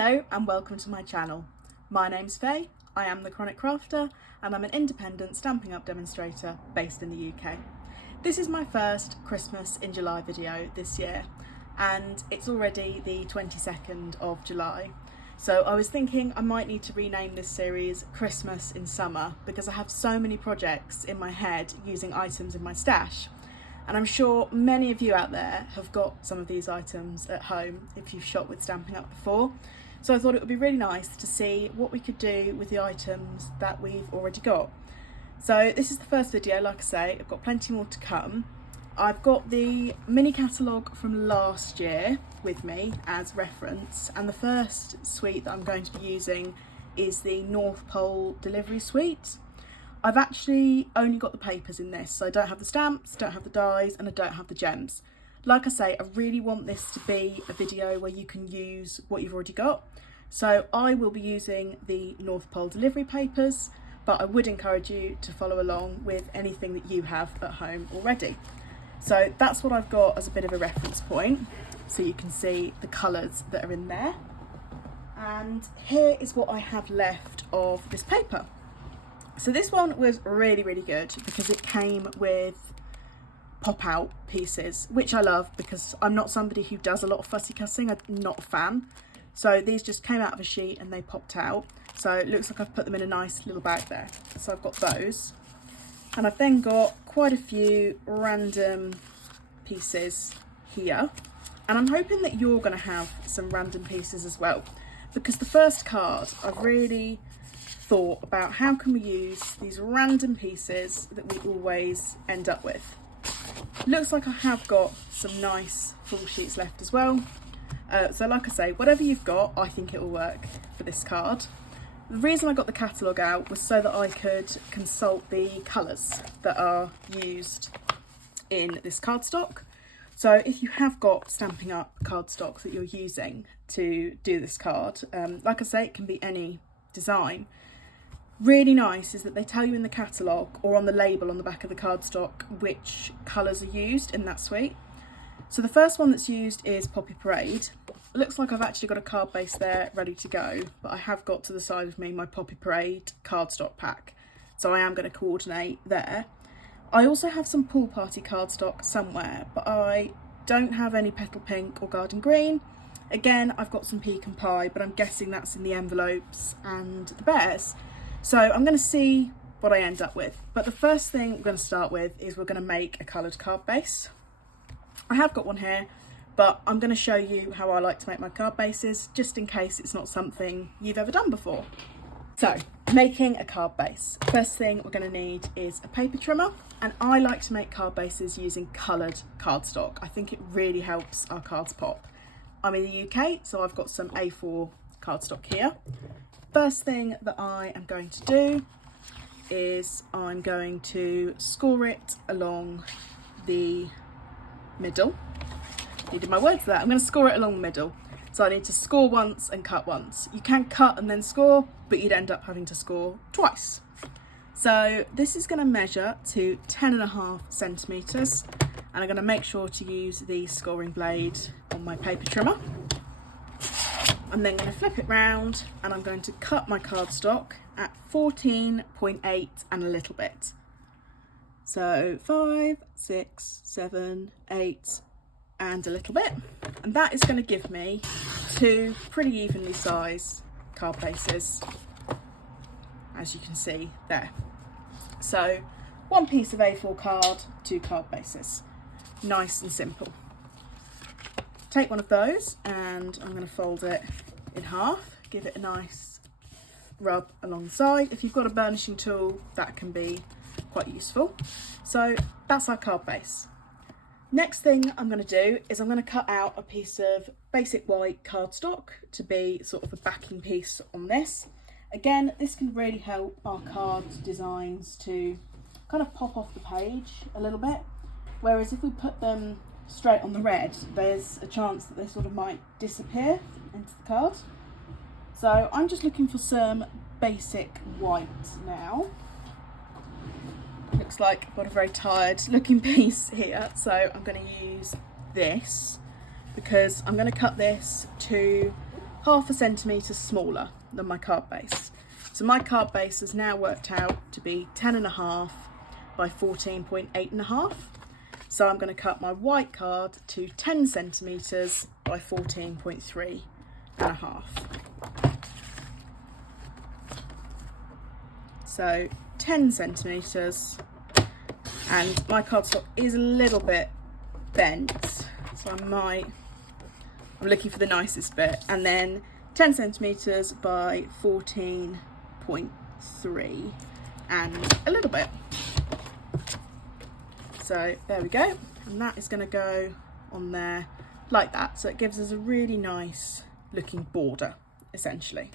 Hello and welcome to my channel. My name's Faye, I am the Chronic Crafter and I'm an independent Stampin' Up demonstrator based in the UK. This is my first Christmas in July video this year and it's already the 22nd of July. So I was thinking I might need to rename this series Christmas in Summer because I have so many projects in my head using items in my stash. And I'm sure many of you out there have got some of these items at home if you've shot with Stampin' Up before. So I thought it would be really nice to see what we could do with the items that we've already got. So this is the first video, like I say, I've got plenty more to come. I've got the mini catalogue from last year with me as reference, and the first suite that I'm going to be using is the North Pole delivery suite. I've actually only got the papers in this, so I don't have the stamps, don't have the dies, and I don't have the gems. Like I say, I really want this to be a video where you can use what you've already got. So I will be using the North Pole delivery papers, but I would encourage you to follow along with anything that you have at home already. So that's what I've got as a bit of a reference point, so you can see the colours that are in there. And here is what I have left of this paper. So this one was really good because it came with pop out pieces, which I love because I'm not somebody who does a lot of fussy cutting. I'm not a fan. So these just came out of a sheet and they popped out. So it looks like I've put them in a nice little bag there. So I've got those. And I've then got quite a few random pieces here. And I'm hoping that you're going to have some random pieces as well. Because the first card, I've really thought about how can we use these random pieces that we always end up with. Looks like I have got some nice full sheets left as well. So like I say, whatever you've got, I think it will work for this card. The reason I got the catalogue out was so that I could consult the colours that are used in this cardstock. So if you have got Stampin' Up cardstock that you're using to do this card, like I say, it can be any design. Really nice is that they tell you in the catalogue or on the label on the back of the cardstock which colours are used in that suite. So the first one that's used is Poppy Parade. It looks like I've actually got a card base there ready to go, but I have got to the side of me my Poppy Parade cardstock pack, so I am going to coordinate there. I also have some Pool Party cardstock somewhere, but I don't have any Petal Pink or Garden Green. Again, I've got some Pecan Pie, but I'm guessing that's in the envelopes and the bears. So I'm going to see what I end up with. But the first thing we're going to start with is we're going to make a coloured card base. I have got one here, but I'm going to show you how I like to make my card bases, just in case it's not something you've ever done before. So, making a card base. First thing we're going to need is a paper trimmer, and I like to make card bases using coloured cardstock. I think it really helps our cards pop. I'm in the UK, so I've got some A4 cardstock here. First thing that I am going to do is I'm going to score it along the middle. Needed my words there. I'm going to score it along the middle. So I need to score once and cut once. You can cut and then score, but you'd end up having to score twice. So this is going to measure to 10.5 centimetres, and I'm going to make sure to use the scoring blade on my paper trimmer. I'm then going to flip it round and I'm going to cut my cardstock at 14.8 and a little bit. So 5, 6, 7, 8 and a little bit. And that is going to give me two pretty evenly sized card bases, as you can see there. So one piece of A4 card, two card bases. Nice and simple. Take one of those and I'm going to fold it in half, give it a nice rub along the side. If you've got a burnishing tool, that can be quite useful. So that's our card base. Next thing I'm going to do is I'm going to cut out a piece of basic white cardstock to be sort of a backing piece on this. Again, this can really help our card designs to kind of pop off the page a little bit, whereas if we put them straight on the red, there's a chance that they sort of might disappear into the card. So I'm just looking for some basic white now. Looks like I've got a very tired looking piece here, so I'm going to use this because I'm going to cut this to half a centimetre smaller than my card base. So my card base has now worked out to be 10.5 by 14.8.5. So I'm going to cut my white card to 10 centimetres by 14.3.5. So 10 centimetres, and my cardstock is a little bit bent, so I'm looking for the nicest bit, and then 10 centimetres by 14.3 and a little bit. So there we go, and that is going to go on there like that, so it gives us a really nice looking border essentially,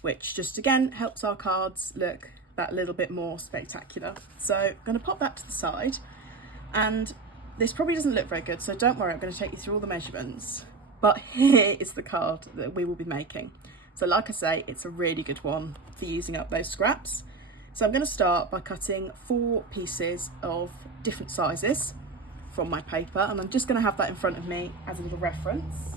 which just again helps our cards look that little bit more spectacular. So I'm going to pop that to the side, and this probably doesn't look very good, so don't worry, I'm going to take you through all the measurements, but here is the card that we will be making. So like I say, it's a really good one for using up those scraps. So I'm going to start by cutting 4 pieces of different sizes from my paper, and I'm just going to have that in front of me as a little reference.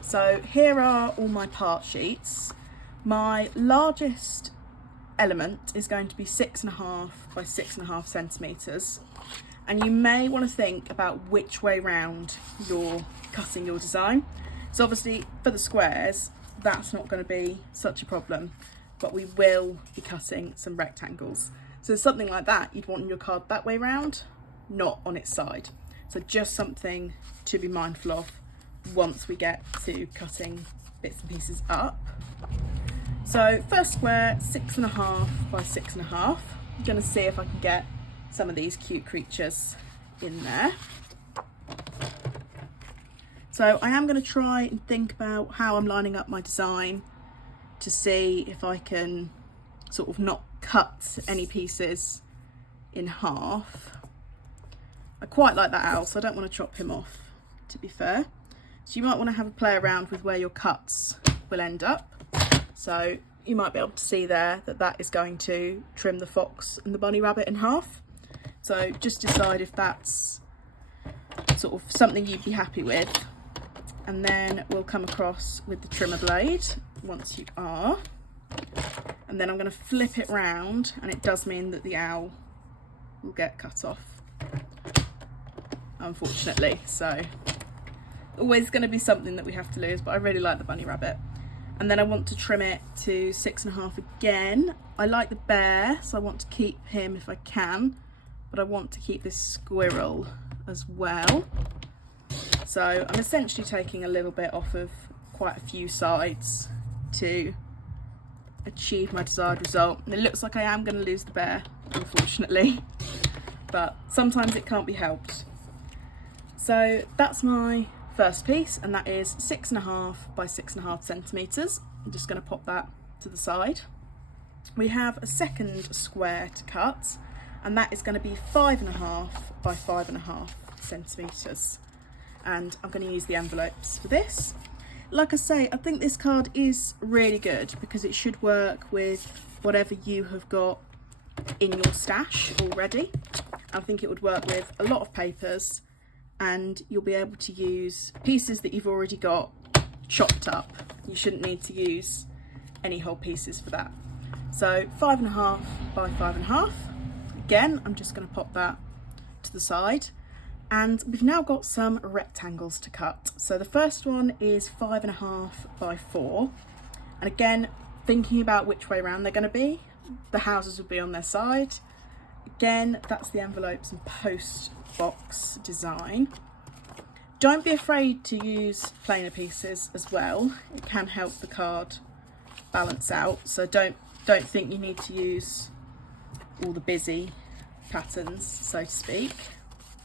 So here are all my part sheets. My largest element is going to be 6.5 by 6.5 centimetres, and you may want to think about which way round you're cutting your design. So obviously for the squares, that's not going to be such a problem, but we will be cutting some rectangles. So something like that, you'd want your card that way round, not on its side. So just something to be mindful of once we get to cutting bits and pieces up. So first square, 6.5 by 6.5. I'm going to see if I can get some of these cute creatures in there. So I am going to try and think about how I'm lining up my design to see if I can sort of not cut any pieces in half. I quite like that owl, so I don't want to chop him off, to be fair. So you might want to have a play around with where your cuts will end up. So you might be able to see there that that is going to trim the fox and the bunny rabbit in half. So just decide if that's sort of something you'd be happy with. And then we'll come across with the trimmer blade once you are. And then I'm going to flip it round, and it does mean that the owl will get cut off, unfortunately. So always going to be something that we have to lose, but I really like the bunny rabbit. And then I want to trim it to 6.5 again. I like the bear, so I want to keep him if I can, but I want to keep this squirrel as well. So I'm essentially taking a little bit off of quite a few sides to achieve my desired result. And it looks like I am going to lose the bear, unfortunately, but sometimes it can't be helped. So that's my first piece, and that is 6.5 by 6.5 centimetres. I'm just going to pop that to the side. We have a second square to cut, and that is going to be 5.5 by 5.5 centimetres. And I'm going to use the envelopes for this. Like I say, I think this card is really good because it should work with whatever you have got in your stash already. I think it would work with a lot of papers, and you'll be able to use pieces that you've already got chopped up. You shouldn't need to use any whole pieces for that. So 5.5 by 5.5. Again, I'm just going to pop that to the side. And we've now got some rectangles to cut. So the first one is 5.5 by 4. And again, thinking about which way around they're going to be, the houses will be on their side. Again, that's the envelopes and post box design. Don't be afraid to use plainer pieces as well. It can help the card balance out. So don't think you need to use all the busy patterns, so to speak.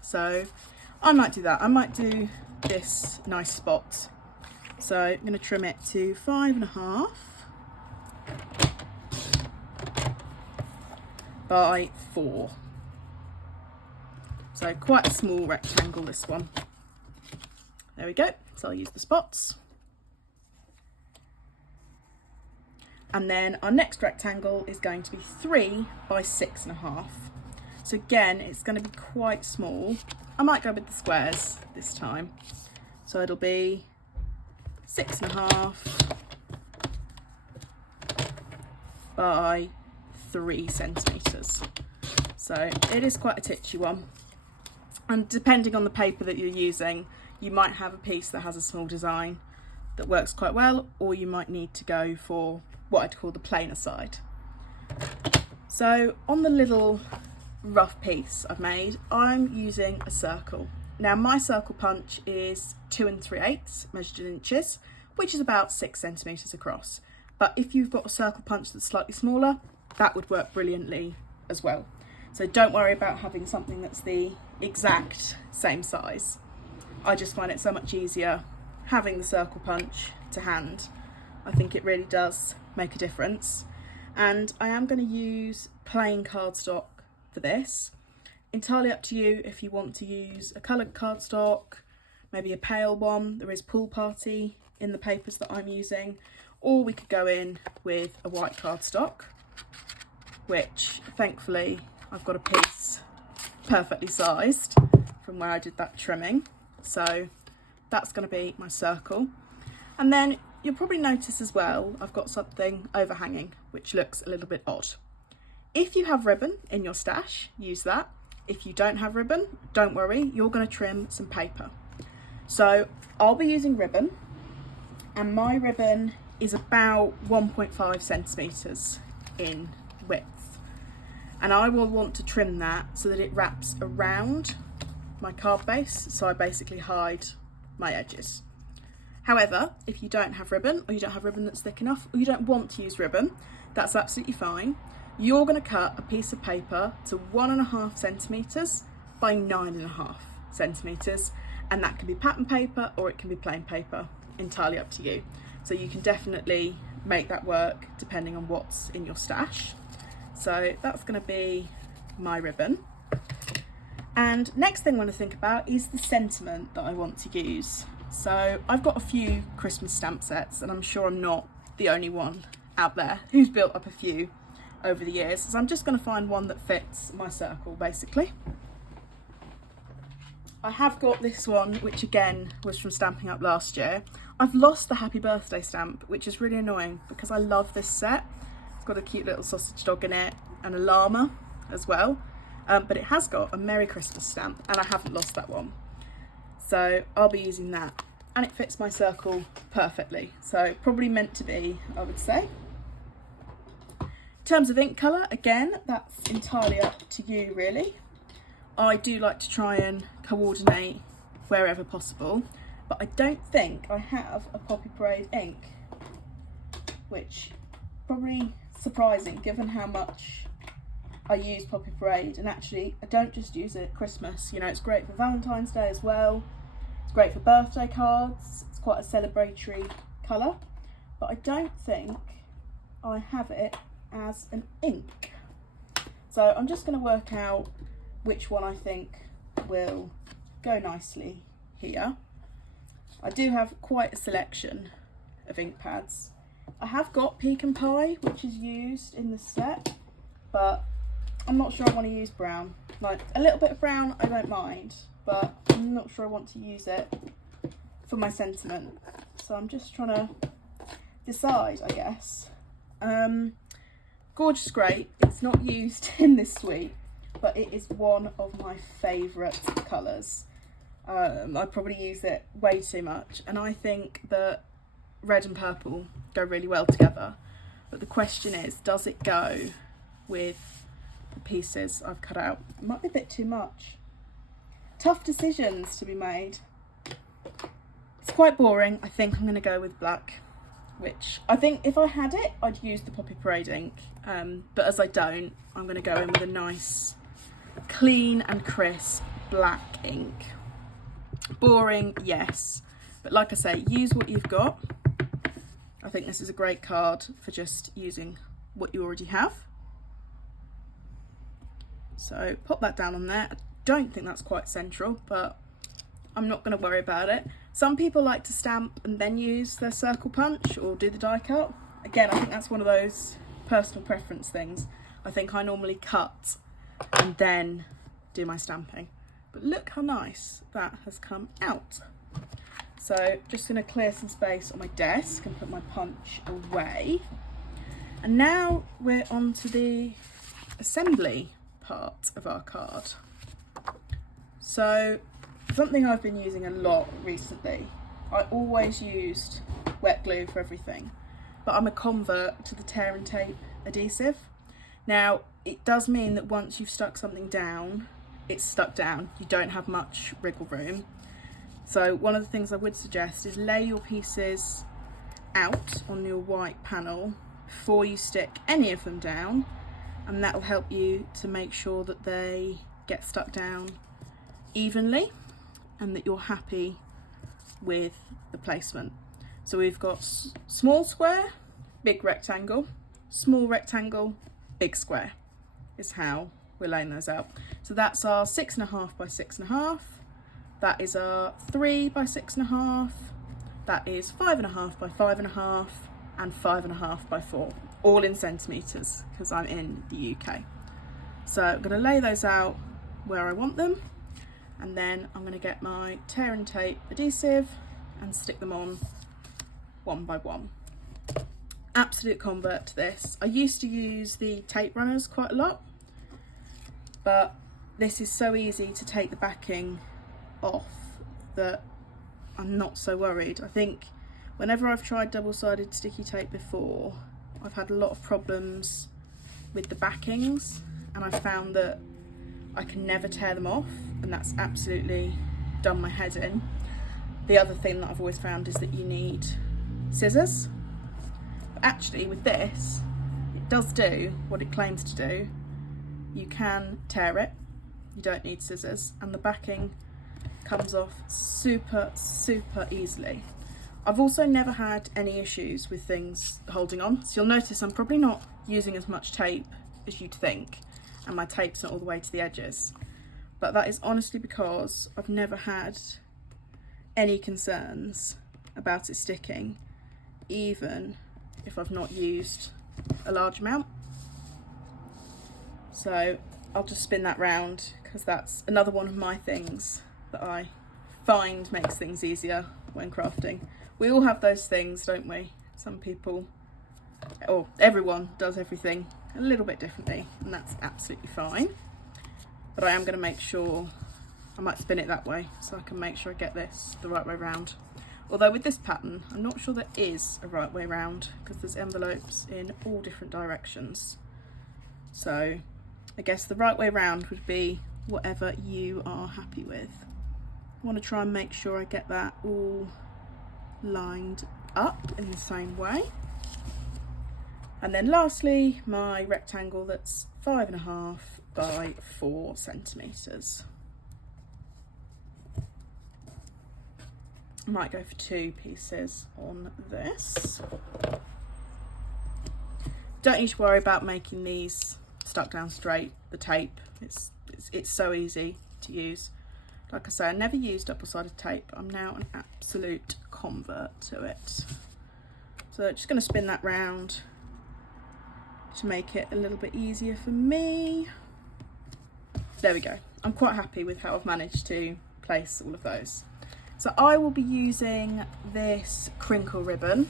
So I might do that. I might do this nice spot. So I'm going to trim it to 5.5 by 4. So quite a small rectangle, this one. There we go. So I'll use the spots. And then our next rectangle is going to be 3 by 6.5. So again, it's going to be quite small. I might go with the squares this time. So it'll be 6.5 by 3 centimetres. So it is quite a titchy one. And depending on the paper that you're using, you might have a piece that has a small design that works quite well, or you might need to go for what I'd call the plainer side. So on the little rough piece I've made, I'm using a circle. Now my circle punch is 2 3/8 measured in inches, which is about 6 centimetres across. But if you've got a circle punch that's slightly smaller, that would work brilliantly as well. So don't worry about having something that's the exact same size. I just find it so much easier having the circle punch to hand. I think it really does make a difference. And I am going to use plain cardstock for this. Entirely up to you if you want to use a coloured cardstock, maybe a pale one. There is Pool Party in the papers that I'm using, or we could go in with a white cardstock, which thankfully I've got a piece perfectly sized from where I did that trimming. So that's going to be my circle. And then you'll probably notice as well, I've got something overhanging, which looks a little bit odd. If you have ribbon in your stash, use that. If you don't have ribbon, don't worry, you're going to trim some paper. So I'll be using ribbon, and my ribbon is about 1.5 centimetres in width. And I will want to trim that so that it wraps around my card base, so I basically hide my edges. However, if you don't have ribbon, or you don't have ribbon that's thick enough, or you don't want to use ribbon, that's absolutely fine. You're going to cut a piece of paper to 1.5 centimetres by 9.5 centimetres, and that can be pattern paper or it can be plain paper, entirely up to you. So you can definitely make that work depending on what's in your stash. So that's going to be my ribbon. And next thing I want to think about is the sentiment that I want to use. So I've got a few Christmas stamp sets, and I'm sure I'm not the only one out there who's built up a few over the years. So I'm just going to find one that fits my circle, basically. I have got this one, which again was from Stamping Up last year. I've lost the Happy Birthday stamp, which is really annoying because I love this set. It's got a cute little sausage dog in it and a llama as well. But it has got a Merry Christmas stamp, and I haven't lost that one. So I'll be using that, and it fits my circle perfectly. So probably meant to be, I would say. In terms of ink colour, again, that's entirely up to you really. I do like to try and coordinate wherever possible, but I don't think I have a Poppy Parade ink, which probably surprising given how much I use Poppy Parade. And actually I don't just use it at Christmas, you know, it's great for Valentine's Day as well, it's great for birthday cards, it's quite a celebratory colour, but I don't think I have it as an ink. So I'm just going to work out which one I think will go nicely here. I do have quite a selection of ink pads. I have got Pecan Pie, which is used in the set, but I'm not sure I want to use brown. Like, a little bit of brown I don't mind, but I'm not sure I want to use it for my sentiment. So I'm just trying to decide, I guess. Gorgeous Grey, it's not used in this suite, but it is one of my favourite colours. I probably use it way too much, and I think that red and purple go really well together. But the question is, does it go with the pieces I've cut out? It might be a bit too much. Tough decisions to be made. It's quite boring. I think I'm going to go with black, which I think if I had it, I'd use the Poppy Parade ink. But as I don't, I'm going to go in with a nice, clean and crisp black ink. Boring, yes. But like I say, use what you've got. I think this is a great card for just using what you already have. So pop that down on there. I don't think that's quite central, but I'm not going to worry about it. Some people like to stamp and then use their circle punch or do the die cut. Again, I think that's one of those personal preference things. I think I normally cut and then do my stamping. But look how nice that has come out. So just going to clear some space on my desk and put my punch away. And now we're on to the assembly part of our card. So something I've been using a lot recently, I always used wet glue for everything, but I'm a convert to the tear and tape adhesive. Now, it does mean that once you've stuck something down, it's stuck down. You don't have much wriggle room. So one of the things I would suggest is lay your pieces out on your white panel before you stick any of them down, and that will help you to make sure that they get stuck down evenly and that you're happy with the placement. So we've got small square, big rectangle, small rectangle, big square is how we're laying those out. So that's our 6.5 by 6.5, that is our 3 by 6.5, that is 5.5 by 5.5, and 5.5 by 4, all in centimetres because I'm in the UK. So I'm going to lay those out where I want them, and then I'm going to get my tear and tape adhesive and stick them on one by one. Absolute convert to this. I used to use the tape runners quite a lot, but this is so easy to take the backing off that I'm not so worried. I think whenever I've tried double-sided sticky tape before, I've had a lot of problems with the backings, and I've found that I can never tear them off, and that's absolutely done my head in. The other thing that I've always found is that you need scissors. But actually with this, it does do what it claims to do. You can tear it, you don't need scissors, and the backing comes off super easily. I've also never had any issues with things holding on, so you'll notice I'm probably not using as much tape as you'd think, and my tape's not all the way to the edges, but that is honestly because I've never had any concerns about it sticking, even if I've not used a large amount. So I'll just spin that round because that's another one of my things that I find makes things easier when crafting. We all have those things, don't we? Some people, or everyone, does everything a little bit differently, and that's absolutely fine. But I am going to make sure, I might spin it that way so I can make sure I get this the right way round. Although with this pattern, I'm not sure there is a right way round because there's envelopes in all different directions. So I guess the right way round would be whatever you are happy with. I want to try and make sure I get that all lined up in the same way. And then lastly, my rectangle that's 5.5 by 4 centimetres. I might go for 2 pieces on this. Don't need to worry about making these stuck down straight, the tape. It's so easy to use. Like I say, I never used double-sided tape. I'm now an absolute convert to it. So just going to spin that round to make it a little bit easier for me. There we go. I'm quite happy with how I've managed to place all of those. So I will be using this crinkle ribbon,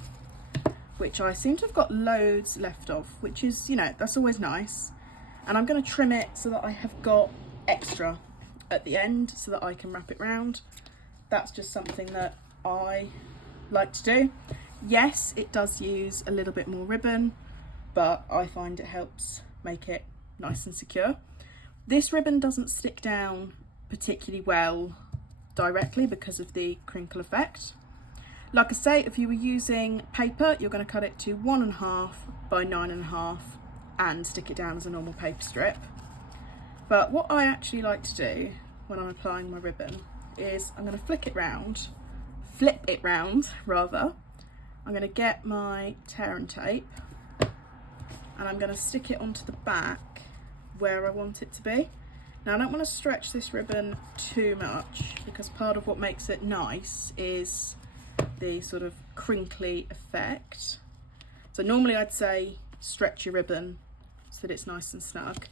which I seem to have got loads left of, which is, you know, that's always nice. And I'm going to trim it so that I have got extra at the end so that I can wrap it round. That's just something that I like to do. Yes, it does use a little bit more ribbon, but I find it helps make it nice and secure. This ribbon doesn't stick down particularly well directly because of the crinkle effect. Like I say, if you were using paper, you're going to cut it to 1.5 by 9.5 and stick it down as a normal paper strip. But what I actually like to do when I'm applying my ribbon is I'm going to flip it round rather. I'm going to get my tear and tape and I'm going to stick it onto the back where I want it to be. Now I don't want to stretch this ribbon too much because part of what makes it nice is the sort of crinkly effect. So normally I'd say stretch your ribbon so that it's nice and snug.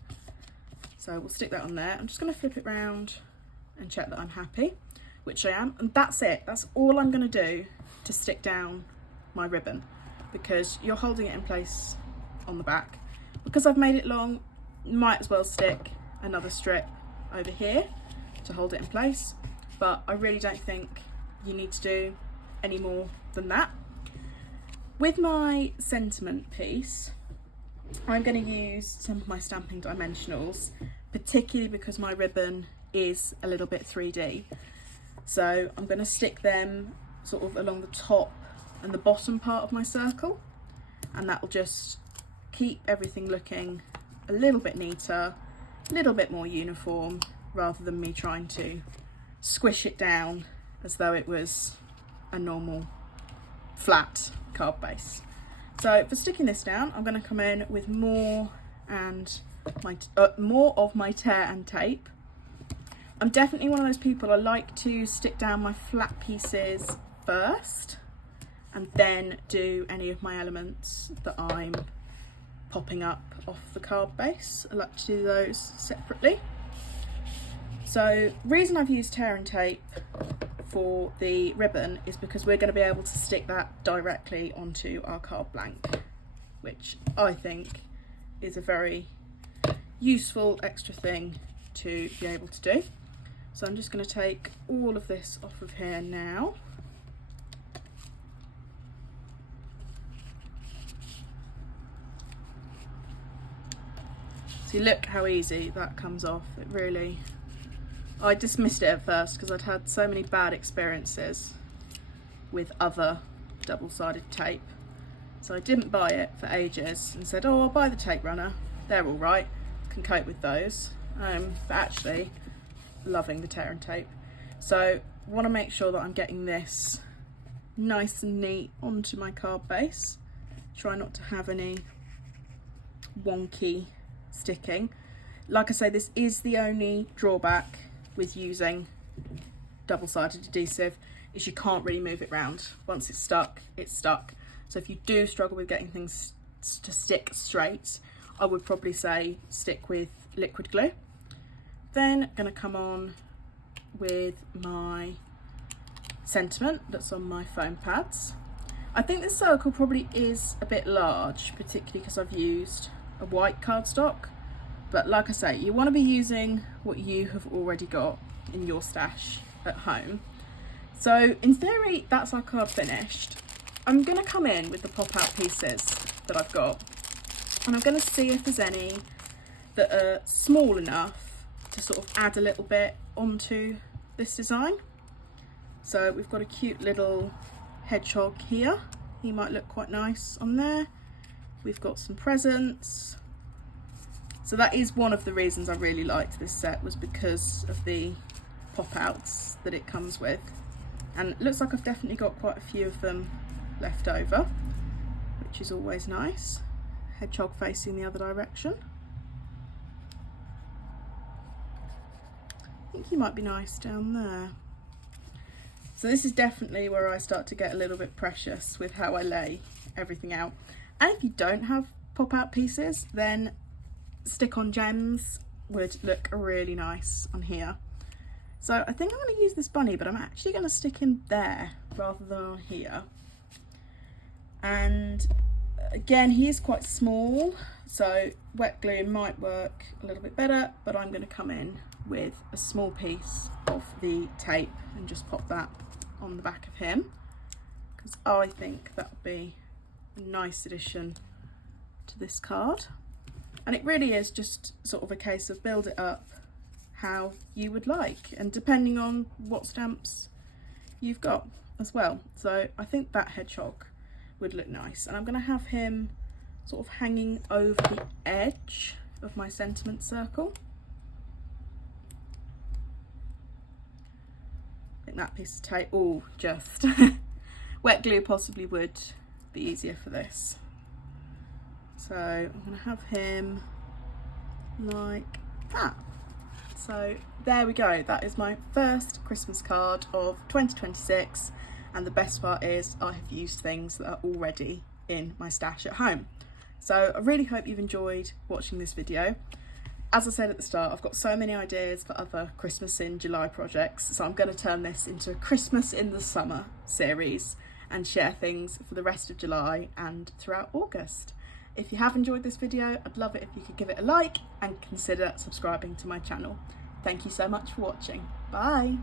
So we'll stick that on there. I'm just going to flip it round and check that I'm happy, which I am, and that's it. That's all I'm going to do to stick down my ribbon, because you're holding it in place on the back. Because I've made it long, might as well stick another strip over here to hold it in place, but I really don't think you need to do any more than that. With my sentiment piece, I'm going to use some of my stamping dimensionals, particularly because my ribbon is a little bit 3D. So I'm going to stick them sort of along the top and the bottom part of my circle, and that will just keep everything looking a little bit neater, a little bit more uniform, rather than me trying to squish it down as though it was a normal flat card base. So for sticking this down, I'm going to come in with more of my tear and tape. I'm definitely one of those people, I like to stick down my flat pieces first and then do any of my elements that I'm popping up off the card base. I like to do those separately. So the reason I've used tear and tape for the ribbon is because we're going to be able to stick that directly onto our card blank, which I think is a very useful extra thing to be able to do. So I'm just going to take all of this off of here now. See, look how easy that comes off. It really, I dismissed it at first because I'd had so many bad experiences with other double-sided tape. So I didn't buy it for ages and said, oh, I'll buy the tape runner. They're all right, can cope with those. But actually, loving the tear and tape. So I want to make sure that I'm getting this nice and neat onto my card base. Try not to have any wonky sticking. Like I say, this is the only drawback with using double-sided adhesive, is you can't really move it round. Once it's stuck, it's stuck. So if you do struggle with getting things to stick straight, I would probably say stick with liquid glue. Then I'm going to come on with my sentiment that's on my foam pads. I think this circle probably is a bit large, particularly because I've used a white cardstock, but like I say, you want to be using what you have already got in your stash at home. So in theory, that's our card finished. I'm going to come in with the pop-out pieces that I've got, and I'm going to see if there's any that are small enough to sort of add a little bit onto this design. So we've got a cute little hedgehog here. He might look quite nice on there. We've got some presents. So that is one of the reasons I really liked this set, was because of the pop-outs that it comes with. And it looks like I've definitely got quite a few of them left over, which is always nice. Hedgehog facing the other direction. I think he might be nice down there. So this is definitely where I start to get a little bit precious with how I lay everything out. And if you don't have pop-out pieces, then stick-on gems would look really nice on here. So I think I'm going to use this bunny, but I'm actually going to stick him there rather than on here. And again, he is quite small, so wet glue might work a little bit better, but I'm going to come in with a small piece of the tape and just pop that on the back of him, because I think that would be a nice addition to this card. And it really is just sort of a case of build it up how you would like, and depending on what stamps you've got as well. So I think that hedgehog would look nice, and I'm going to have him sort of hanging over the edge of my sentiment circle. I think that piece of tape, oh, just wet glue possibly would be easier for this. So I'm going to have him like that. So there we go, that is my first Christmas card of 2026, and the best part is I have used things that are already in my stash at home. So I really hope you've enjoyed watching this video. as I said at the start, I've got so many ideas for other Christmas in July projects, so I'm going to turn this into a Christmas in the Summer series and share things for the rest of July and throughout August. If you have enjoyed this video, I'd love it if you could give it a like and consider subscribing to my channel. Thank you so much for watching. Bye!